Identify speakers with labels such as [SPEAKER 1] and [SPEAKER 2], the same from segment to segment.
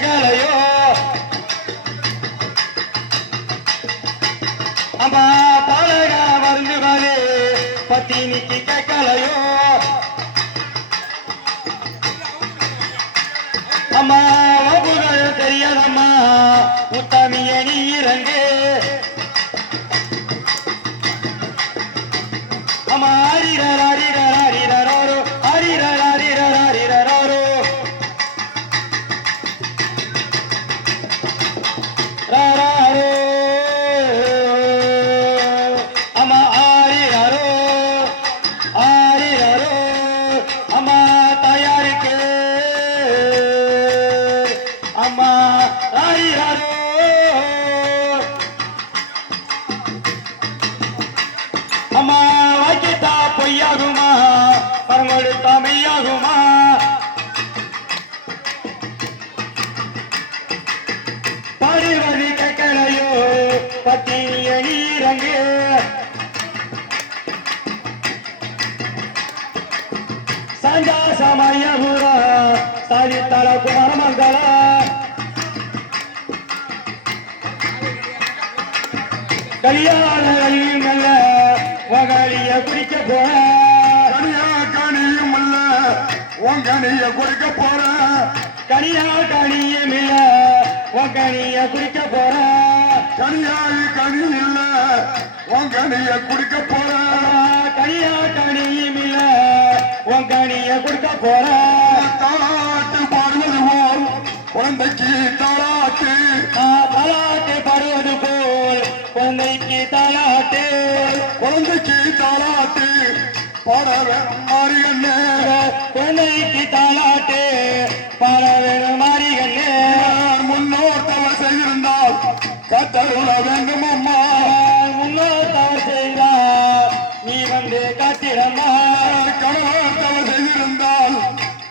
[SPEAKER 1] கலையோ. அம்மா பாலக வந்து வரே. பத்தினிக்கு கேட்கலையோ. அம்மா வகுகள் தெரியலம்மா. உத்தமிய நீ அம்மா வாக்கிட்டா பொய்யாகுமா? பரமொழித்தா மெய்யாகுமா? பாடுவது கேட்கலையோ பத்தினிய நீரங்கு சாஞ்சா சமயபுரா சாதித்தல குமரமங்கலா கல்யாண அல்ல மகளிய குடிக்க போற.
[SPEAKER 2] கனியா கனியும் அல்ல உங்கனிய குடிக்க போற.
[SPEAKER 1] கனியா கனியும் இல்ல உங்கனிய குடிக்க போற.
[SPEAKER 2] கனியாய் கனி இல்ல உங்கனிய குடிக்க போற
[SPEAKER 1] கனியா கனியும் இல்ல உங்கனிய குடிக்க போற
[SPEAKER 2] தாளாட்டு பாடுவது போல் குழந்தைக்கு தாளாட்டு
[SPEAKER 1] குழந்தைக்கு தாலாட்டு
[SPEAKER 2] குழந்தைக்கு தாலாட்டு பாடற மாறி என்ன
[SPEAKER 1] குழந்தைக்கு தாலாட்டு பாட வேணும் மாறி
[SPEAKER 2] முன்னோர் தவறு செய்திருந்தால் கத்தருள வேண்டும் அம்மா
[SPEAKER 1] முன்னோர் தவறு செய்தார் நீ வந்து காத்திரம்மா
[SPEAKER 2] கணவர் தவறு செய்திருந்தால்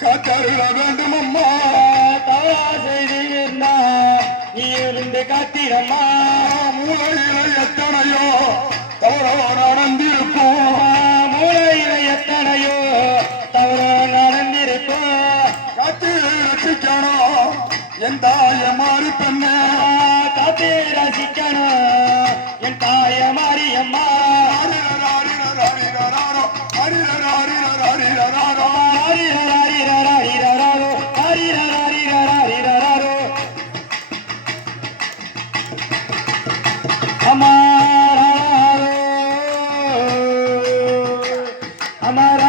[SPEAKER 2] கத்தருள வேண்டும் அம்மா
[SPEAKER 1] தவறா செய்திருந்தா நீ இருந்து காத்திரம்மா
[SPEAKER 2] மூலையில என் தாய மாறி பெண்ண
[SPEAKER 1] காத்தே ரசிக்கணும் என் தாய மாறி அம்மா ஹரிரராரிரராரிரராரோ. அமராரோ,